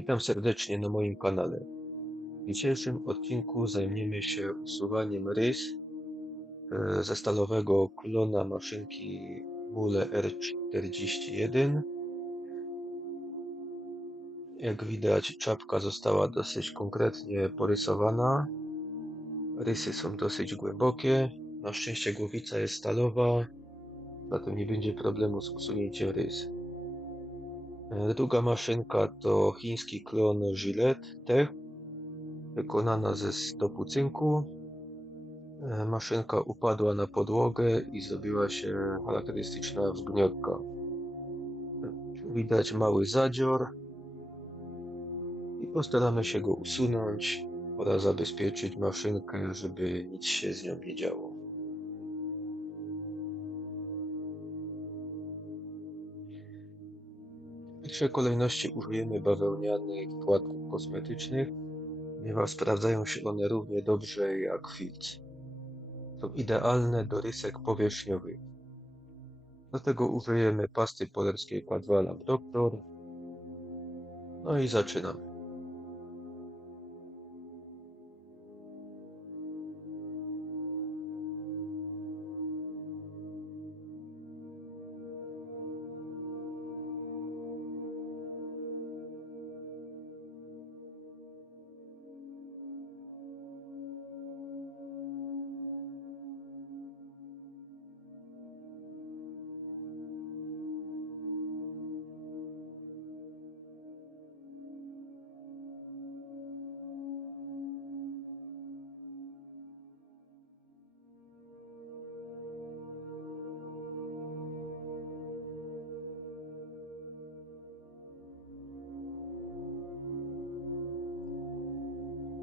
Witam serdecznie na moim kanale. W dzisiejszym odcinku zajmiemy się usuwaniem rys ze stalowego klona maszynki Muhle R41. Jak widać, czapka została dosyć konkretnie porysowana. Rysy są dosyć głębokie. Na szczęście głowica jest stalowa, zatem nie będzie problemu z usunięciem rys. Druga maszynka to chiński klon Gillette Tech, wykonana ze stopu cynku. Maszynka upadła na podłogę i zrobiła się charakterystyczna wgniotka. Widać mały zadzior i postaramy się go usunąć oraz zabezpieczyć maszynkę, żeby nic się z nią nie działo. W pierwszej kolejności użyjemy bawełnianych płatków kosmetycznych, ponieważ sprawdzają się one równie dobrze jak filc. Są idealne do rysek powierzchniowych. Do tego użyjemy pasty polerskiej K2 Doktor. No i zaczynamy.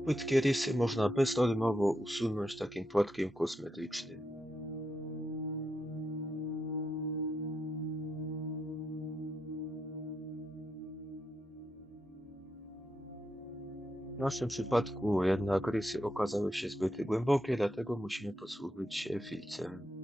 Płytkie rysy można bezproblemowo usunąć takim płatkiem kosmetycznym. W naszym przypadku jednak rysy okazały się zbyt głębokie, dlatego musimy posłużyć się filcem.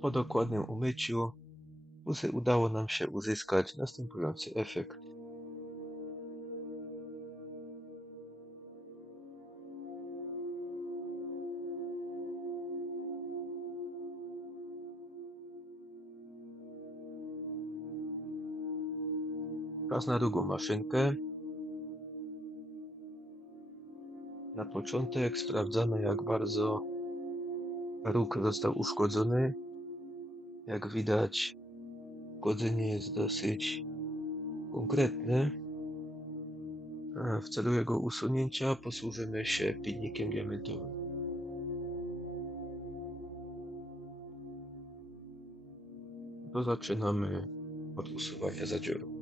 Po dokładnym umyciu udało nam się uzyskać następujący efekt. Czas na drugą maszynkę. Na początek sprawdzamy, jak bardzo róg został uszkodzony. Jak widać, uszkodzenie jest dosyć konkretne. W celu jego usunięcia posłużymy się pilnikiem diamentowym. To zaczynamy od usuwania zadzioru.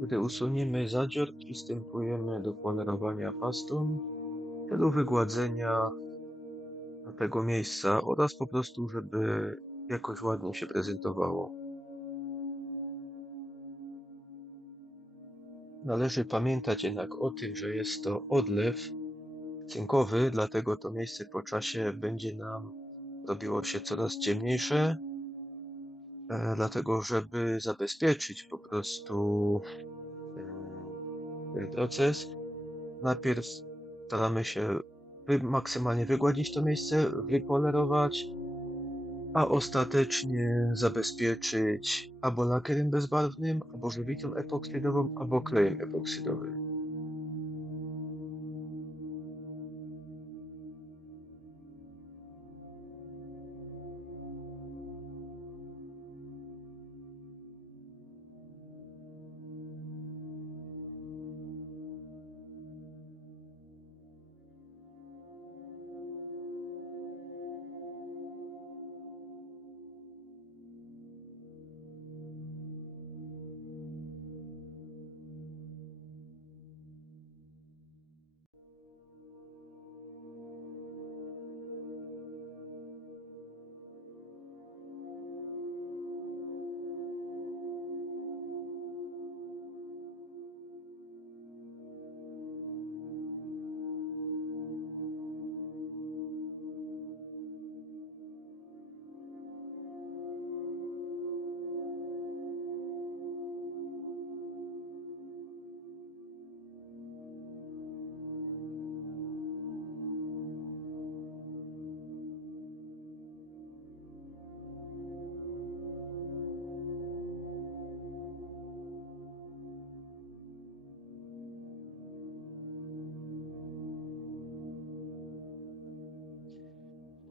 Gdy usuniemy zadzior, przystępujemy do polerowania pastą w celu wygładzenia tego miejsca oraz po prostu, żeby jakoś ładnie się prezentowało. Należy pamiętać jednak o tym, że jest to odlew cynkowy, dlatego to miejsce po czasie będzie nam robiło się coraz ciemniejsze. Dlatego, żeby zabezpieczyć po prostu ten proces, najpierw staramy się maksymalnie wygładzić to miejsce, wypolerować, a ostatecznie zabezpieczyć albo lakierem bezbarwnym, albo żywicą epoksydową, albo klejem epoksydowym.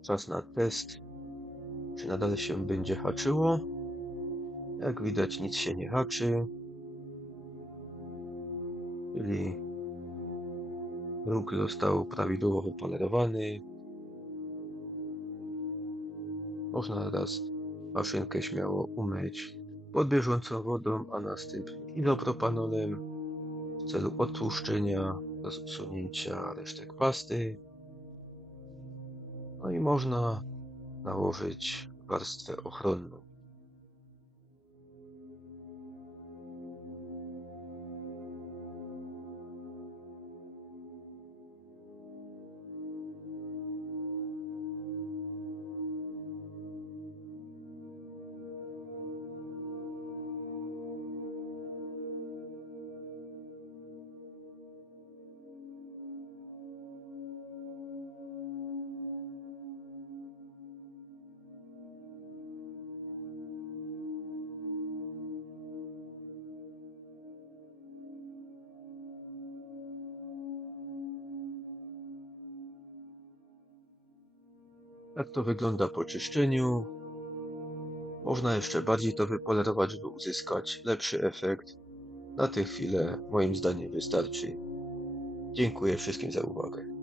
Czas na test, czy nadal się będzie haczyło. Jak widać, nic się nie haczy, czyli róg został prawidłowo wypolerowany. Można teraz maszynkę śmiało umyć pod bieżącą wodą, a następnie izopropanonem w celu odtłuszczenia oraz usunięcia resztek pasty. No i można nałożyć warstwę ochronną. Jak to wygląda po czyszczeniu? Można jeszcze bardziej to wypolerować, żeby uzyskać lepszy efekt. Na tę chwilę moim zdaniem wystarczy. Dziękuję wszystkim za uwagę.